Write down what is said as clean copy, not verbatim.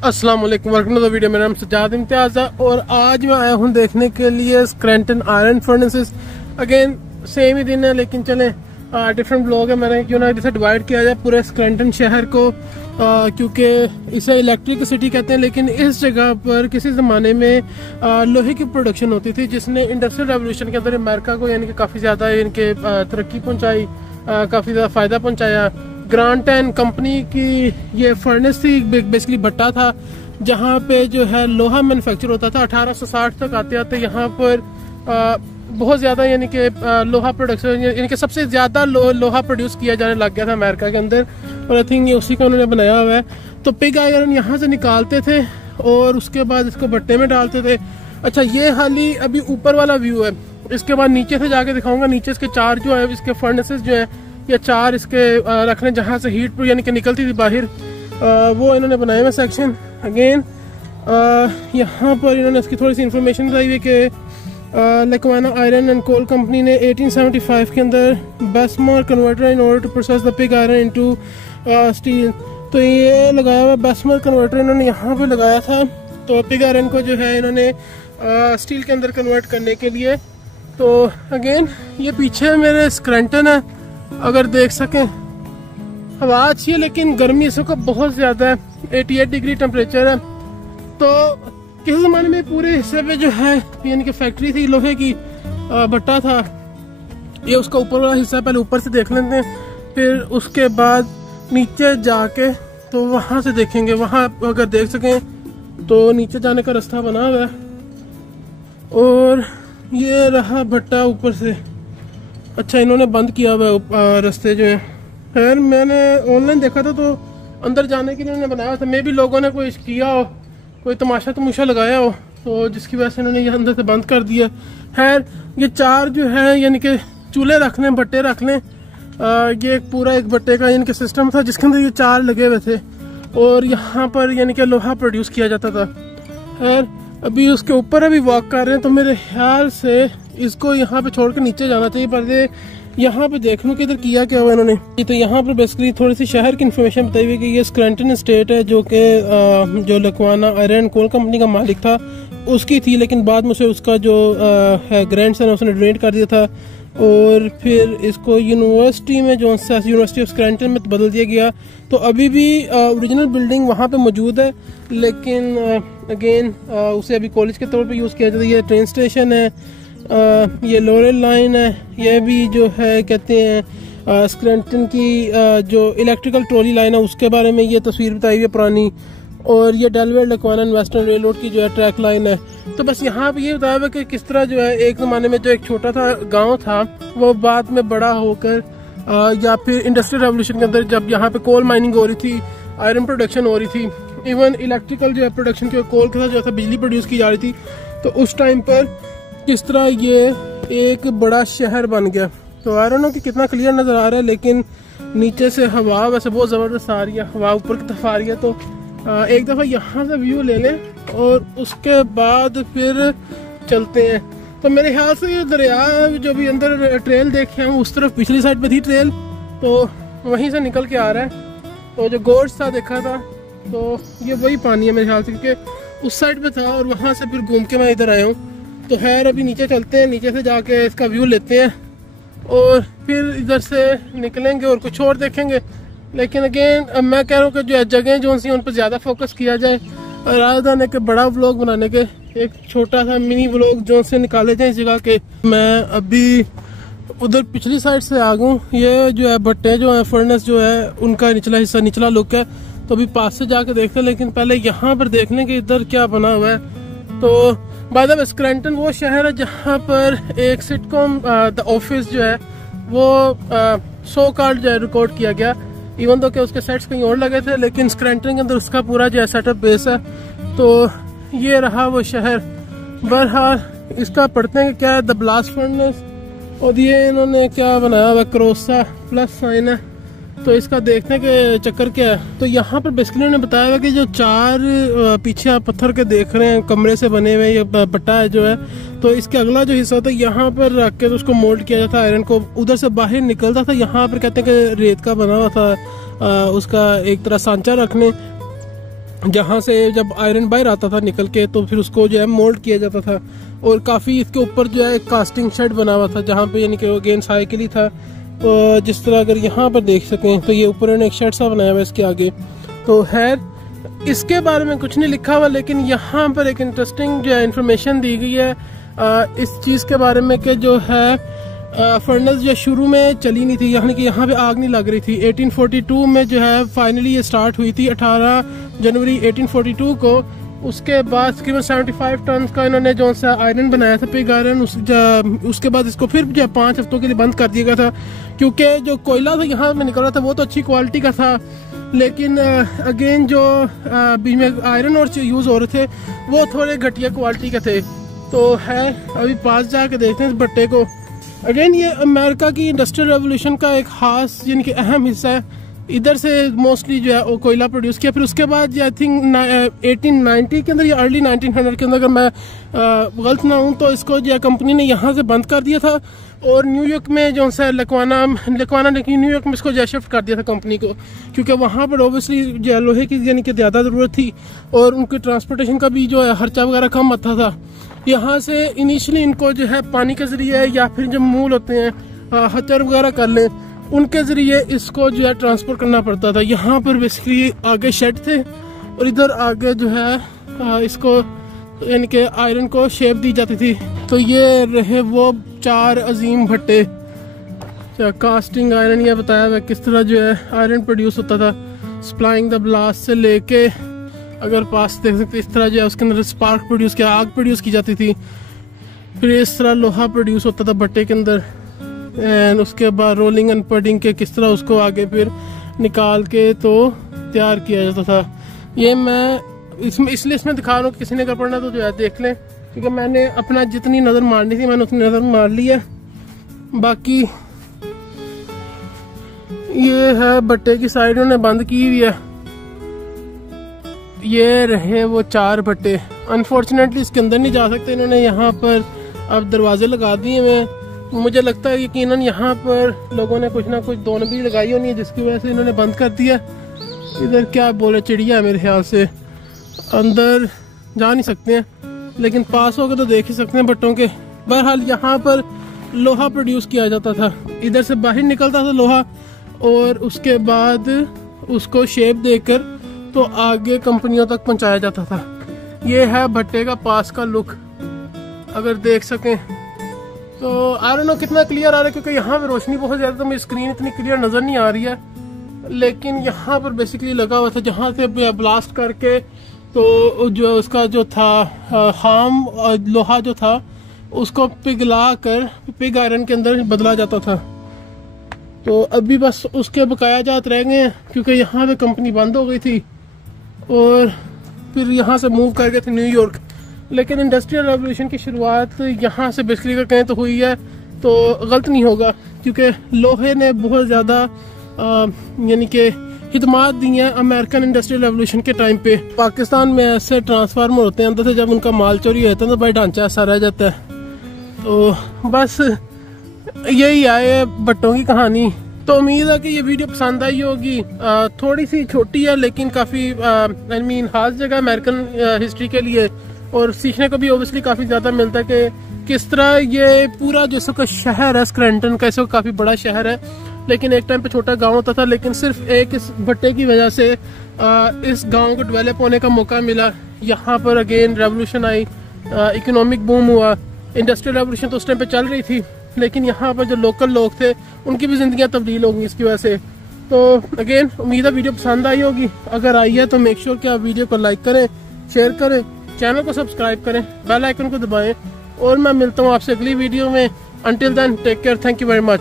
अस्सलाम वालेकुम welcome to the video. मेरा नाम सज्जाद इम्तियाज है और आज मैं आया हूँ देखने के लिए Scranton iron furnaces. Again same ही दिन है लेकिन चले डिफरेंट ब्लॉग है। मैंने क्यों ना इसे डिवाइड किया जाए पूरे स्क्रैंटन शहर को, क्योंकि इसे इलेक्ट्रिक सिटी कहते हैं। लेकिन इस जगह पर किसी ज़माने में लोहे की प्रोडक्शन होती थी जिसने इंडस्ट्रियल रेवोल्यूशन के अंदर अमेरिका को यानी कि काफ़ी ज़्यादा इनके तरक्की पहुँचाई, काफ़ी ज़्यादा फ़ायदा पहुँचाया। ग्रांट एंड कंपनी की ये फर्नेस थी, बेसिकली भट्टा था जहाँ पे जो है लोहा मैन्युफैक्चर होता था। 1860 तक आते आते यहाँ पर बहुत ज़्यादा यानी कि लोहा प्रोडक्शन यानी कि सबसे ज़्यादा लोहा प्रोड्यूस किया जाने लग गया था अमेरिका के अंदर, और आई थिंक ये उसी का उन्होंने बनाया हुआ है। तो पिग आयरन यहाँ से निकालते थे और उसके बाद इसको भट्टे में डालते थे। अच्छा, ये हाली अभी ऊपर वाला व्यू है। इसके बाद नीचे से जाके दिखाऊंगा। नीचे इसके चार जो है इसके फर्नेसेस जो है ये चार इसके रखने जहाँ से हीट यानी कि निकलती थी बाहर, वो इन्होंने बनाए हुए सेक्शन। अगेन यहाँ पर इन्होंने इसकी थोड़ी सी इंफॉर्मेशन बताई हुई कि Lackawanna iron and coal company ने 1875 के अंदर Bessemer converter in order to process the pig iron into steel. तो ये लगाया हुआ बेसमर कन्वर्टर इन्होंने यहाँ पे लगाया था, तो पिग आयरन को जो है इन्होंने स्टील के अंदर कन्वर्ट करने के लिए। तो अगेन ये पीछे मेरे स्क्रैंटन है, अगर देख सकें हवा अच्छी है लेकिन गर्मी इस वक्त बहुत ज़्यादा है। 88 डिग्री टेम्परेचर है। तो किसी ज़माने में पूरे हिस्से पे जो है यानी कि फैक्ट्री थी लोहे की, भट्टा था। ये उसका ऊपर वाला हिस्सा पहले ऊपर से देख लेते हैं, फिर उसके बाद नीचे जाके तो वहाँ से देखेंगे। वहाँ अगर देख सकें तो नीचे जाने का रास्ता बना हुआ है और ये रहा भट्टा ऊपर से। अच्छा, इन्होंने बंद किया हुआ रास्ते जो है। खैर मैंने ऑनलाइन देखा था तो अंदर जाने के लिए इन्होंने बनाया था। मे भी लोगों ने कोई किया हो, कोई तमाशा लगाया हो, तो जिसकी वजह से इन्होंने ये अंदर से बंद कर दिया। खैर ये चार जो है यानी कि चूल्हे रख लें, भट्टे रख लें, ये पूरा एक भट्टे का यानी कि सिस्टम था जिसके अंदर ये चार लगे हुए थे और यहाँ पर यानी कि लोहा प्रोड्यूस किया जाता था। खैर अभी उसके ऊपर अभी वॉक कर रहे हैं तो मेरे ख्याल से इसको यहाँ पे छोड़ के नीचे जाना चाहिए। पर यहाँ पे देख लूँ कि इधर किया क्या हुआ इन्होंने। तो यहाँ पर बेसिकली थोड़ी सी शहर की इन्फॉर्मेशन बताई हुई कि ये स्क्रैंटन स्टेट है जो कि जो लकवाना आयरन कोल कंपनी का मालिक था उसकी थी, लेकिन बाद में उसे उसका जो ग्रैंडसन है उसने डोनेट कर दिया था और फिर इसको यूनिवर्सिटी में जो यूनिवर्सिटी ऑफ स्क्रैंटन में बदल दिया गया। तो अभी भी ओरिजिनल बिल्डिंग वहाँ पे मौजूद है, लेकिन अगेन उसे अभी कॉलेज के तौर पे यूज़ किया जाता है। ये ट्रेन स्टेशन है, ये लोरेल लाइन है, ये भी जो है कहते हैं स्क्रैंटन की जो इलेक्ट्रिकल ट्रॉली लाइन है उसके बारे में ये तस्वीर बताई हुई है पुरानी। और ये डेलवेयर लकवाना वेस्टर्न रेल रोड की जो है ट्रैक लाइन है। तो बस यहाँ पे ये बताया हुआ कि किस तरह जो है एक ज़माने में जो एक छोटा था गांव था वो बाद में बड़ा होकर या फिर इंडस्ट्रियल रेवोल्यूशन के अंदर जब यहाँ पे कोल माइनिंग हो रही थी, आयरन प्रोडक्शन हो रही थी, इवन इलेक्ट्रिकल जो है प्रोडक्शन के कोल के साथ जो है बिजली प्रोड्यूस की जा रही थी, तो उस टाइम पर किस तरह ये एक बड़ा शहर बन गया। तो आई डोंट नो कि कितना क्लियर नज़र आ रहा है, लेकिन नीचे से हवा वैसे बहुत ज़बरदस्त आ रही है, हवा ऊपर की तरफ आ रही है। तो एक दफ़ा यहाँ से व्यू ले लें और उसके बाद फिर चलते हैं। तो मेरे ख्याल से ये दरिया जो भी अंदर ट्रेल देखे हम उस तरफ पिछली साइड पे थी ट्रेल, तो वहीं से निकल के आ रहा है। तो जो गोड्स था देखा था तो ये वही पानी है मेरे ख्याल से, क्योंकि उस साइड पे था और वहाँ से फिर घूम के मैं इधर आया हूँ। तो खैर अभी नीचे चलते हैं, नीचे से जाके इसका व्यू लेते हैं और फिर इधर से निकलेंगे और कुछ और देखेंगे। लेकिन अगेन अब मैं कह रहा हूँ कि जो जगह जो सी उन पर ज़्यादा फोकस किया जाए, राजधानी के बड़ा व्लॉग बनाने के एक छोटा सा मिनी व्लॉग जो से निकाले जाए इस जगह के। मैं अभी उधर पिछली साइड से आ गया। ये जो है भट्टे जो है फर्नेस जो है उनका निचला हिस्सा, निचला लुक है, तो अभी पास से जाके देखते हैं। लेकिन पहले यहाँ पर देख लें कि इधर क्या बना हुआ है। तो बाय द वे स्क्रैंटन वो शहर है जहाँ पर एक सिटकॉम द ऑफिस जो है वो सो कॉल्ड जो है रिकॉर्ड किया गया, इवन तो कि उसके सेट्स कहीं और लगे थे, लेकिन स्क्रैंटन के अंदर उसका पूरा जो है सेटअप बेस है। तो ये रहा वो शहर। बहरहाल इसका पढ़ते हैं कि क्या है, द ब्लास्ट फर्नेस, और ये इन्होंने क्या बनाया हुआ क्रोसा प्लस साइन है। तो इसका देखने के चक्कर क्या है। तो यहाँ पर बेसिकली उन्होंने बताया हुआ कि जो चार पीछे आप पत्थर के देख रहे हैं कमरे से बने हुए ये पट्टा है जो है, तो इसके अगला जो हिस्सा था यहाँ पर रख के तो उसको मोल्ड किया जाता, आयरन को उधर से बाहर निकलता था। यहाँ पर कहते हैं कि रेत का बना हुआ था उसका एक तरह सांचा रखने। जहाँ से जब आयरन बाहर आता था निकल के तो फिर उसको जो है मोल्ड किया जाता था। और काफ़ी इसके ऊपर जो है एक कास्टिंग शेड बना हुआ था जहाँ पे यानी कि अगेन साइकिल ही था। तो जिस तरह अगर यहाँ पर देख सकें तो ये ऊपर एक शेड सा बनाया हुआ है इसके आगे। तो खैर इसके बारे में कुछ नहीं लिखा हुआ, लेकिन यहाँ पर एक इंटरेस्टिंग जो है इंफॉर्मेशन दी गई है इस चीज़ के बारे में कि जो है फर्नेस जो शुरू में चली नहीं थी, यानी कि यहाँ पे आग नहीं लग रही थी। 1842 में जो है फाइनली ये स्टार्ट हुई थी 18 जनवरी 1842 को। उसके बाद तकरीबन 75 टन का इन्होंने जो सा आयरन बनाया था, पिग आयरन, उसके बाद इसको फिर जो 5 हफ्तों के लिए बंद कर दिया गया था, क्योंकि जो कोयला था यहाँ में निकल रहा था वो तो अच्छी क्वालिटी का था, लेकिन अगेन जो बीच में आयरन और यूज़ हो रहे थे वो थोड़े घटिया क्वालिटी के थे। तो है अभी पास जाके देखते हैं इस भट्टे को। अगेन ये अमेरिका की इंडस्ट्रियल रेवोल्यूशन का एक खास यानी कि अहम हिस्सा है। इधर से मोस्टली जो है वो कोयला प्रोड्यूस किया। फिर उसके बाद आई थिंक 1890 के अंदर या अर्ली 1900 के अंदर, अगर मैं गलत ना हूँ, तो इसको जो है कंपनी ने यहाँ से बंद कर दिया था और न्यूयॉर्क में जो है लकवाना न्यूयॉर्क में इसको जो शिफ्ट कर दिया था कंपनी को, क्योंकि वहाँ पर ओबियसली जो है लोहे की यानी कि ज़्यादा ज़रूरत थी और उनकी ट्रांसपोर्टेशन का भी जो है खर्चा वगैरह कम आता था। यहाँ से इनिशियली इनको जो है पानी के ज़रिए या फिर जो मूल होते हैं हथर वगैरह कर लें उनके ज़रिए इसको जो है ट्रांसपोर्ट करना पड़ता था। यहाँ पर बेसिकली आगे शेड थे और इधर आगे जो है इसको यानी कि आयरन को शेप दी जाती थी। तो ये रहे वो 4 अजीम भट्टे। कास्टिंग आयरन, यह बताया हुआ किस तरह जो है आयरन प्रोड्यूस होता था, सप्लाइंग द ब्लास्ट से लेके, अगर पास देख सकते इस तरह जो है उसके अंदर स्पार्क प्रोड्यूस किया, आग प्रोड्यूस की जाती थी। फिर इस तरह लोहा प्रोड्यूस होता था भट्टे के अंदर, एंड उसके बाद रोलिंग एंड पडिंग के किस तरह उसको आगे फिर निकाल के तो तैयार किया जाता था। ये मैं इसमें दिखा रहा हूँ, किसी ने अगर पढ़ना तो जो है देख लें, क्योंकि मैंने अपना जितनी नज़र मारनी थी मैंने उतनी नज़र मार ली है। बाकी ये है भट्टे की साइड उन्होंने बंद की हुई है। ये रहे वो 4 भट्टे। अनफॉर्चुनेटली इसके अंदर नहीं जा सकते, इन्होंने यहाँ पर अब दरवाजे लगा दिए हुए। मुझे लगता है यकीनन यहाँ पर लोगों ने कुछ ना कुछ दोन भी लगाई होनी है जिसकी वजह से इन्होंने बंद कर दिया। इधर क्या बोले, चिड़िया है मेरे ख्याल से, अंदर जा नहीं सकते हैं, लेकिन पास होकर तो देख ही सकते हैं भट्टों के। बहरहाल यहाँ पर लोहा प्रोड्यूस किया जाता था, इधर से बाहर निकलता था लोहा और उसके बाद उसको शेप देकर तो आगे कंपनियों तक पहुंचाया जाता था। ये है भट्टे का पास का लुक, अगर देख सकें तो। आई डोंट नो कितना क्लियर आ रहा है, क्योंकि यहाँ पे रोशनी बहुत ज़्यादा तो मेरी स्क्रीन इतनी क्लियर नज़र नहीं आ रही है, लेकिन यहाँ पर बेसिकली लगा हुआ था जहाँ से ब्लास्ट करके तो जो उसका जो था हार्म लोहा जो था उसको पिघला कर पिग आयरन के अंदर बदला जाता था। तो अभी बस उसके बकाया जात रह गए हैं, क्योंकि यहाँ पे कंपनी बंद हो गई थी और फिर यहाँ से मूव कर गए थे न्यूयॉर्क। लेकिन इंडस्ट्रियल रेवोल्यूशन की शुरुआत यहाँ से बेसिकली अगर कहें तो हुई है, तो गलत नहीं होगा, क्योंकि लोहे ने बहुत ज़्यादा यानी कि खिदमात दी हैं अमेरिकन इंडस्ट्रियल रेवोल्यूशन के टाइम पे। पाकिस्तान में ऐसे ट्रांसफार्मर होते हैं अंदर से, जब उनका माल चोरी होता है तो भाई ढांचा ऐसा रह जाता है। तो बस यही आए भट्टों की कहानी। तो उम्मीद है कि ये वीडियो पसंद आई होगी। थोड़ी सी छोटी है लेकिन काफ़ी आई मीन खास जगह अमेरिकन हिस्ट्री के लिए, और सीखने को भी ओबियसली काफ़ी ज़्यादा मिलता है कि किस तरह ये पूरा जो का शहर है स्क्रैंटन का, इसको काफ़ी बड़ा शहर है, लेकिन एक टाइम पे छोटा गांव होता था। लेकिन सिर्फ एक इस भट्टे की वजह से इस गांव को डेवलप होने का मौका मिला। यहाँ पर अगेन रेवोल्यूशन आई, इकोनॉमिक बूम हुआ। इंडस्ट्रियल रेवोल्यूशन तो उस टाइम पे चल रही थी, लेकिन यहाँ पर जो लोकल लोग थे उनकी भी जिंदगियाँ तब्दील हो गई इसकी वजह से। तो अगेन उम्मीद है वीडियो पसंद आई होगी। अगर आई है तो मेक श्योर कि आप वीडियो को लाइक करें, शेयर करें, चैनल को सब्सक्राइब करें, बेल आइकन को दबाएं, और मैं मिलता हूँ आपसे अगली वीडियो में। Until then take care, thank you very much.